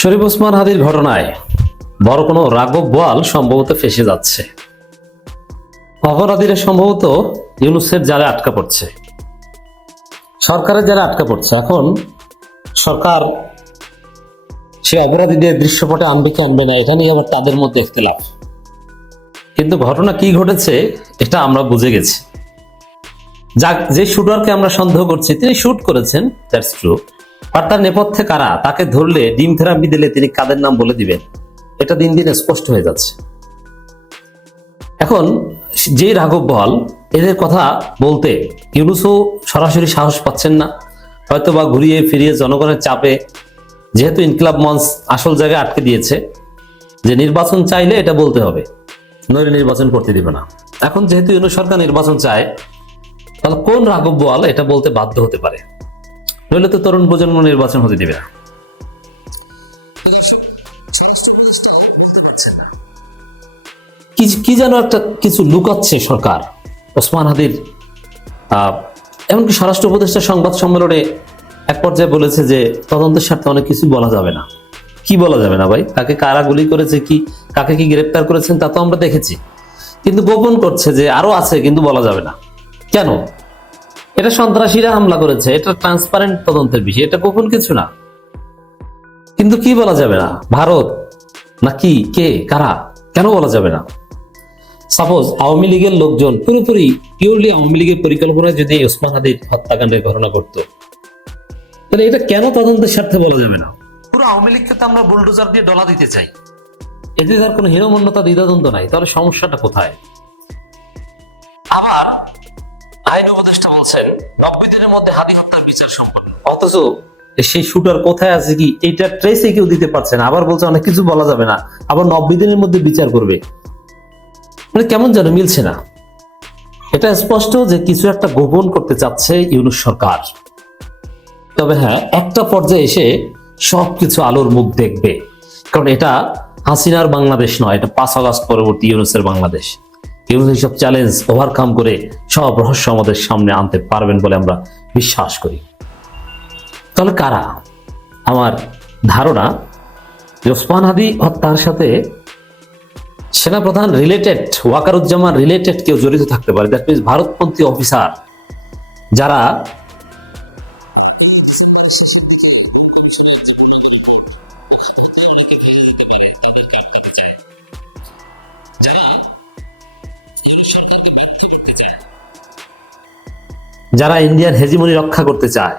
শরীফ ওসমান হাদির ঘটনায় বড় কোনো রাঘব বোয়াল সম্ভবত ফেঁসে যাচ্ছে। অপরাধীরা সম্ভবত ইউনূসের জালে আটকা পড়ছে, সরকারের জালে আটকা পড়ছে। এখন সরকার সে অপরাধীদের দৃশ্যপটে আনবে কি আনবে না, এটা নিয়ে আবার তাদের মধ্যে ইখতিলাফ। কিন্তু ঘটনা কি ঘটেছে এটা আমরা বুঝে গেছি। যে শুটারকে আমরা সন্দেহ করছি তিনি শুট করেছেন, দ্যাটস ট্রু। আর তার নেপথ্যে কারা, তাকে ধরলে ডিম থেরাপি দিলে তিনি কাদের নাম বলে দিবেন, এটা দিন দিন স্পষ্ট হয়ে যাচ্ছে। এখন যে রাঘব বোয়াল এদের কথা বলতে ইউনূসও সরাসরি সাহস পাচ্ছেন না, হয়তো বা ঘুরিয়ে ফিরিয়ে জনগণের চাপে, যেহেতু ইনকিলাব মঞ্চ আসল জায়গায় আটকে দিয়েছে যে নির্বাচন চাইলে এটা বলতে হবে, নইলে নির্বাচন করতে দিবে না। এখন যেহেতু ইউনূস সরকার নির্বাচন চায়, তাহলে কোন রাঘব বোয়াল এটা বলতে বাধ্য হতে পারে, নইলে তো তরুণ প্রজন্ম নির্বাচন হতে দিবে না। কি যেন একটা কিছু লুকাচ্ছে সরকার ওসমান হাদির। এমনকি স্বরাষ্ট্র উপদেষ্টা সংবাদ সম্মেলনে এক পর্যায়ে বলেছে যে তদন্তের স্বার্থে অনেক কিছু বলা যাবে না। কি বলা যাবে না ভাই? তাকে কারা গুলি করেছে, কি কাকে কি গ্রেপ্তার করেছেন তা তো আমরা দেখেছি, কিন্তু গোপন করছে যে আরো আছে কিন্তু বলা যাবে না। কেন? এটা সন্ত্রাসীরা হামলা করেছে, এটা ট্রান্সপারেন্ট তদন্তের বিষয়, এটা গোপন কিছু না। কিন্তু কি বলা যাবে না? ভারত নাকি কে, কারা, কেন বলা যাবে না? সাপোজ আওয়ামী লীগের লোকজন পুরোপুরি পিওরলি আওয়ামী লীগের পরিকল্পনায় যদি ওসমান হাদির হত্যাকাণ্ডের ঘটনা করতো, তাহলে এটা কেন তদন্তের স্বার্থে বলা যাবে না? পুরো আওয়ামী লীগকে তো আমরা বুলডোজার দিয়ে ডলা দিতে চাই, এতে তার কোনো হীনমন্যতা দ্বিধাদ্বন্দ্ব নাই, তাহলে সমস্যাটা কোথায়? আবার আইন উপদেষ্টা বলছেন 90 দিনের মধ্যে হাদি হত্যার বিচার সম্পন্ন, অথচ সেই শুটার কোথায় আছে কি এটা ট্রেসে কেউ দিতে পারছে না। আবার বলছে অনেক কিছু বলা যাবে না, আবার 90 দিনের মধ্যে বিচার করবে। মানে কেমন যেন মিলছে না। এটা স্পষ্ট যে কিছু একটা গোপন করতে চাচ্ছে ইউনূস সরকার। তবে হ্যাঁ, একটা পর্যায়ে এসে সবকিছু আলোর মুখ দেখবে, কারণ এটা হাসিনার বাংলাদেশ নয়, এটা 5 আগস্ট পরবর্তী ইউনূসের বাংলাদেশ। ইউনূস এইসব চ্যালেঞ্জ ওভারকাম করে সব রহস্য আমাদের সামনে আনতে পারবেন বলে আমরা বিশ্বাস করি। তাহলে কারা? আমার ধারণা যে ওসমান হাদি হত্যার সাথে সেনাপ্রধান রিলেটেড, ওয়াকারুজ্জামান রিলেটেড কেউ জড়িত থাকতে পারে। দ্যাট মিনস ভারতপন্থী অফিসার যারা যারা ইন্ডিয়ান হেজিমনি রক্ষা করতে চায়,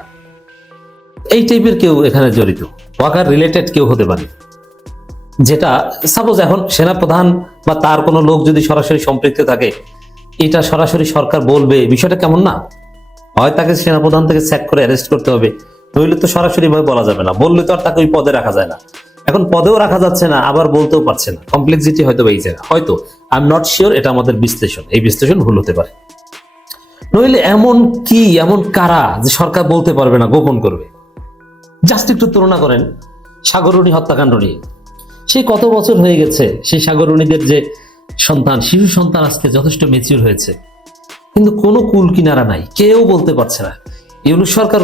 এই টাইপের কেউ এখানে জড়িত, ওয়াকার রিলেটেড কেউ হতে পারে। যেটা সাপোজ এখন সেনাপ্রধান বা তার কোনো লোক যদি সরাসরি সম্পৃক্ত থাকে, এটা সরাসরি সরকার বলবে, বিষয়টা কেমন না? হয় তাকে সেনাপ্রধান থেকে স্যাক করে অ্যারেস্ট করতে হবে, নইলে তো সরাসরি ভাবে বলা যাবে না। বললে তো আর তাকে ওই পদে রাখা যায় না। এখন পদেও রাখা যাচ্ছে না, আবার বলতেও পারছে না। কমপ্লেক্সিটি হয়তো এই জায়গা, হয়তো আই এম নট শিওর, এটা আমাদের বিশ্লেষণ, এই বিশ্লেষণ ভুল হতে পারে। নইলে এমন কি, এমন কারা যে সরকার বলতে পারবে না, গোপন করবে? জাস্ট একটু তুলনা করেন সাগররুনি হত্যাকাণ্ড নিয়ে। সেই কত বছর হয়ে গেছে, সেই সাগররুনিদের যে সন্তান, শিশু সন্তান আজকে যথেষ্ট ম্যাচিউর হয়েছে, কিন্তু কোনো কুল কিনারা নাই, কেউ বলতে পারছে না। ইউনূস সরকার,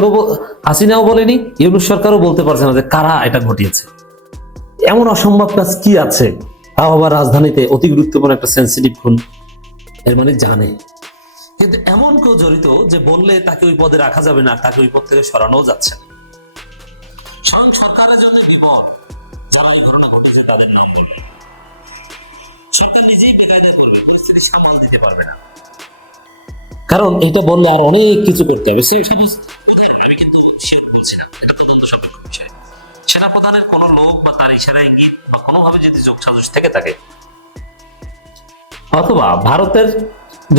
হাসিনাও বলেনি, ইউনূস সরকারও বলতে পারছে না যে কারা এটা ঘটিয়েছে। এমন অসম্ভব কাজ কি আছে? তাও আবার রাজধানীতে, অতি গুরুত্বপূর্ণ একটা সেন্সিটিভ খুন, এর মানে জানে, কিন্তু এমন কেউ জড়িত যে বললে তাকে ওই পদে রাখা যাবে না, তাকে ওই পদ থেকে সরানো যাচ্ছে না। স্বয়ং সরকারের জন্য বিপদ, যারা এই ঘটনা ঘটেছে তাদের নাম বলবে, সরকার নিজেই বেকায়দা করবে, পরিস্থিতি সামাল দিতে পারবে না। কারণ এটা বললে আর অনেক কিছু করতে হবে। আমি কিন্তু শিওর বলছি না, এটা তদন্ত সাপেক্ষ বিষয়। সেনাপ্রধানের কোনো লোক বা তার ইশারায় ইঙ্গিত বা কোনোভাবে যদি যোগসাজশ থেকে থাকে, অথবা ভারতের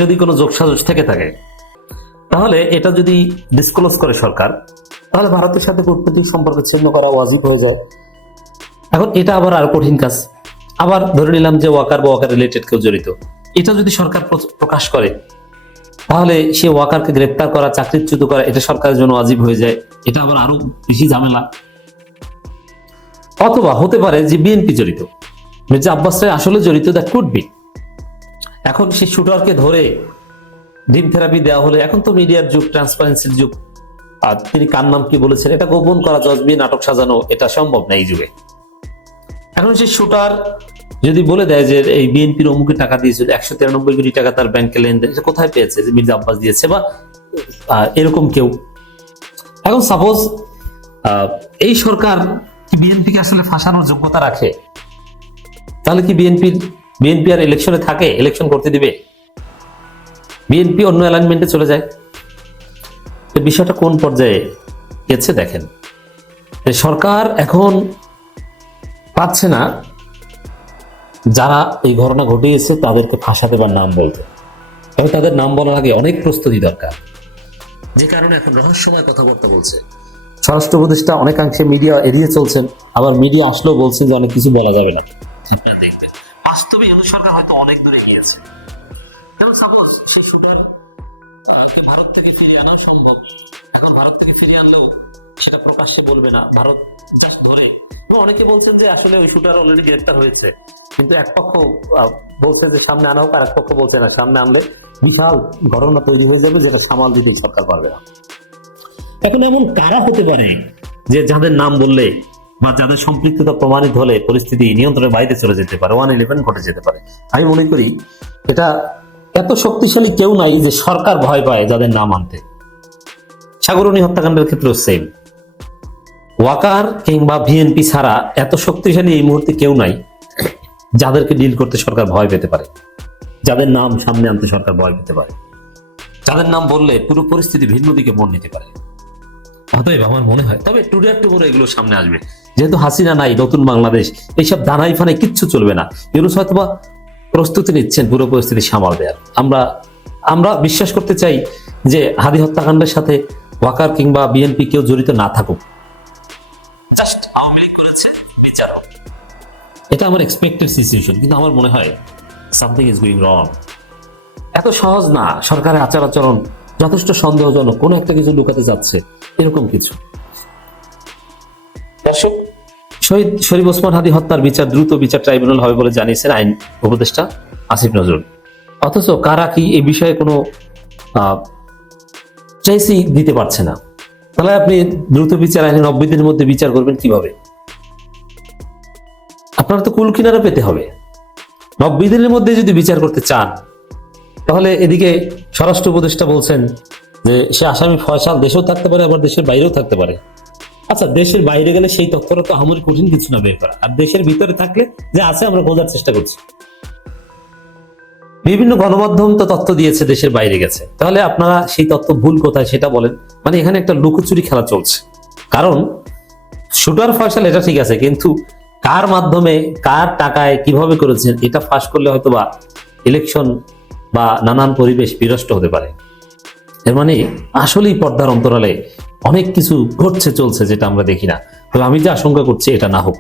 যদি কোনো যোগসাজশ থেকে থাকে, তাহলে এটা যদি ডিসক্লোজ করে সরকার, তাহলে ভারতের সাথে কূটনৈতিক সম্পর্ক ছিন্ন করা ওয়াজিব হয়ে যায়। এখন এটা আবার আর কঠিন কাজ। আবার ধরে নিলাম যে ওয়াকার বা ওয়াকার রিলেটেড কেউ জড়িত, এটা যদি সরকার প্রকাশ করে, তাহলে সে ওয়াকারকে গ্রেপ্তার করা, চাকরিচ্যুত করা, এটা সরকারের জন্য ওয়াজিব হয়ে যায়। এটা আবার আরো বেশি ঝামেলা। অথবা হতে পারে যে বিএনপি জড়িত, মির্জা আব্বাস রায় আসলে জড়িত, দ্যাট কুড বি। এখন সেই শুটারকে ধরে ডিম থেরাপি দেওয়া হলে, এখন তো মিডিয়ার যুগ, ট্রান্সপারেন্সির যুগ, আর তিনি কার নাম কি বলেছেন এটা গোপন করা, জজবি নাটক সাজানো, এটা সম্ভব না এই যুগে। এখন সেই শুটার যদি বলে দেয় যে এই বিএনপির অমুকে টাকা দিয়েছিল 193 কোটি টাকা তার ব্যাংকে লেনদেন, এটা কোথায় পেয়েছে, যে মির্জা আব্বাস দিয়েছে বা এরকম কেউ। এখন সাপোজ এই সরকার কি বিএনপিকে আসলে ফাঁসানোর যোগ্যতা রাখে, তাহলে কি বিএনপি আর ইলেকশনে থাকে, ইলেকশন করতে দিবে? বিএনপি অন্য অ্যালাইনমেন্টে চলে যায়। এই বিষয়টা কোন পর্যায়ে গেছে দেখেন। সরকার এখন পাচ্ছে না যারা এই ঘটনা ঘটিয়েছে তাদেরকে ফাঁসাতে বা নাম বলতে, তবে তাদের নাম বলার আগে অনেক প্রস্তুতি দরকার, যে কারণে এখন রহস্যময় কথাবার্তা বলছে। স্বরাষ্ট্র উপদেষ্টা অনেকাংশে মিডিয়া এড়িয়ে চলছেন, আবার মিডিয়া আসলেও বলছেন যে অনেক কিছু বলা যাবে না। দেখবেন বাস্তবে ইউনূস সরকার হয়তো অনেক দূরে গিয়েছে। যেমন সাপোজ সেই শুটার ভারত থেকে ফিরিয়ে আনা সম্ভব, এখন ভারত থেকে ফিরিয়ে আনলেও সেটা প্রকাশ্যে বলবে না, ভারত ধরে। অনেকে বলছেন যে আসলে ওই শুটার অলরেডি গ্রেফতার হয়েছে, কিন্তু এক পক্ষ বলছে যে সামনে আনা হোক, আর এক পক্ষ বলছে না, সামনে আনলে বিশাল ঘটনা তৈরি হয়ে যাবে, যেটা সামাল দিতে সরকার পারবে না। এখন এমন কারা হতে পারে যে যাদের নাম বললে বা যাদের সম্পৃক্ততা প্রমাণিত হলে পরিস্থিতি নিয়ন্ত্রণের বাইরে চলে যেতে পারে, 111 ঘটে যেতে পারে? আমি মনে করি এটা এত শক্তিশালী কেউ নাই যে সরকার ভয় পায় যাদের নাম আনতে। সাগরণী হত্যাকাণ্ডের ক্ষেত্রে সেম, ওয়াকার কিংবা বিএনপি ছাড়া এত শক্তিশালী এই মুহূর্তে কেউ নাই যাদেরকে ডিল করতে সরকার ভয় পেতে পারে, যাদের নাম সামনে আনতে সরকার ভয় পেতে পারে, যাদের নাম বললে পুরো পরিস্থিতি ভিন্ন দিকে মন নিতে পারে। অতএব আমার মনে হয় তবে টুডে টুমোরো এগুলো সামনে আসবে, যেহেতু হাসিনা নাই, নতুন বাংলাদেশ, এইসব দানাই ফানাই কিচ্ছু চলবে না। ইউনূস হয়তোবা প্রস্তুতি নিচ্ছেন পুরো পরিস্থিতি সামাল দেওয়ার। আমরা বিশ্বাস করতে চাই যে হাদি হত্যাকাণ্ডের সাথে ওয়াকার কিংবা বিএনপি কেউ জড়িত না থাকুক, জাস্ট আওয়ামী লীগ করেছে, বিচার হোক, এটা আমার এক্সপেক্টেড সিচুয়েশন। কিন্তু আমার মনে হয় সামথিং ইজ গোয়িং রং। এত সহজ না, সরকারের আচার আচরণ যথেষ্ট সন্দেহজনক, কোনো একটা কিছু লুকাতে যাচ্ছে, এরকম কিছু। দর্শক, শহীদ শরীফ ওসমান হাদি হত্যার বিচার দ্রুত বিচার ট্রাইব্যুনাল হবে বলে জানিয়েছেন আইন উপদেষ্টা আসিফ নজরুল। অথচ কারা কি এই বিষয়ে কোনো ট্রেসই দিতে পারছে না। তাহলে আপনি দ্রুত বিচার আইনে 90 দিনের মধ্যে বিচার করবেন কিভাবে? আপনার তো কুল কিনারা পেতে হবে। 90 দিনের মধ্যে যদি বিচার করতে চান, তাহলে এদিকে স্বরাষ্ট্র উপদেষ্টা বলছেন যে সে আসামি ফয়সাল দেশেও থাকতে পারে, আবার দেশের বাইরেও থাকতে পারে। আচ্ছা, দেশের বাইরে গেলে সেই তথ্যটা তো আমাদের কঠিন কিছু না বের করা, আর দেশের ভিতরে থাকলে যে আছে আমরা বোঝার চেষ্টা করছি। বিভিন্ন গণমাধ্যম তো তথ্য দিয়েছে দেশের বাইরে গেছে, তাহলে আপনারা সেই তথ্য ভুল কোথায় সেটা বলেন। মানে এখানে একটা লুকোচুরি খেলা চলছে। কারণ শুটার ফয়সাল এটা ঠিক আছে, কিন্তু কার মাধ্যমে কার টাকায় কিভাবে করেছেন এটা ফাঁস করলে হয়তোবা ইলেকশন বা নানান পরিবেশ বিনষ্ট হতে পারে। এর মানে আসলেই পর্দার অন্তরালে অনেক কিছু ঘটছে চলছে যেটা আমরা দেখি না। তবে আমি যে আশঙ্কা করছি এটা না হোক।